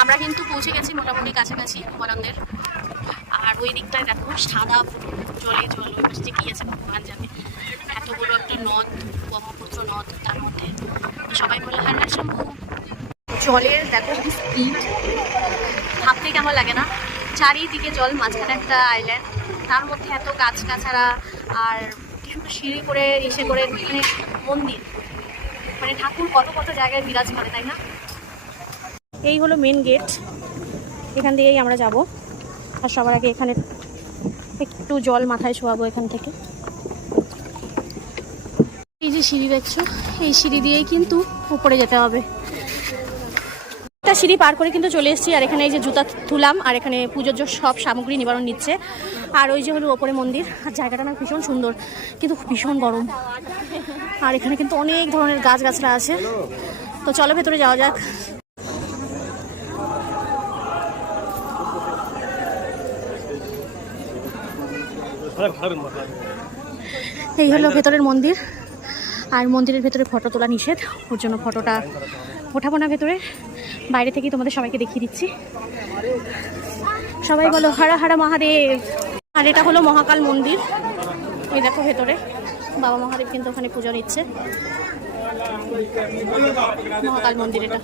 আমরা কিন্তু পৌঁছে গেছি মোটামুটি কাছাকাছি উপানন্দের। আর ওই দিকটায় দেখো সাদা জলে জল, ওই পাশে কি আছে ভগবান জানে। এত বড় একটা নদ, ব্রহ্মপুত্র নদ, তার মধ্যে সবাই বলে হর হর শম্ভু। জলের দেখো কি স্পিড, ভাবতে কেমন লাগে না? চারিদিকে জল, মাঝখানে একটা আইল্যান্ড, তার মধ্যে এত গাছগাছাড়া, আর কি সুন্দর সিঁড়ি করে এসে করে মানে মন্দির, মানে ঠাকুর কত কত জায়গায় বিরাজ করে, তাই না? এই হলো মেন গেট, এখান দিয়েই আমরা যাব। আর সবার আগে এখানে একটু জল মাথায় ছোঁয়াবো এখান থেকে। এই যে সিঁড়ি দেখছো, এই সিঁড়ি দিয়েই কিন্তু উপরে যেতে হবে। একটা সিঁড়ি পার করে কিন্তু চলে এসেছি। আর এখানে এই যে জুতা তুলাম, আর এখানে পুজোর সব সামগ্রী নিবারণ নিচ্ছে। আর ওই যে হলো ওপরে মন্দির। আর জায়গাটা না ভীষণ সুন্দর, কিন্তু ভীষণ গরম। আর এখানে কিন্তু অনেক ধরনের গাছগাছরা আছে। তো চলো ভেতরে যাওয়া যাক। এই হলো ভেতরের মন্দির। আর মন্দিরের ভেতরে ফটো তোলা নিষেধ, ওর জন্য ফটোটা ওঠাবো না ভেতরে, বাইরে থেকেই তোমাদের সবাইকে দেখিয়ে দিচ্ছি। সবাই বলো হর হর মহাদেব। আর এটা হলো মহাকাল মন্দির। এই দেখো ভেতরে বাবা মহাদেব কিন্তু ওখানে পুজো নিচ্ছে। মহাকাল মন্দির এটা।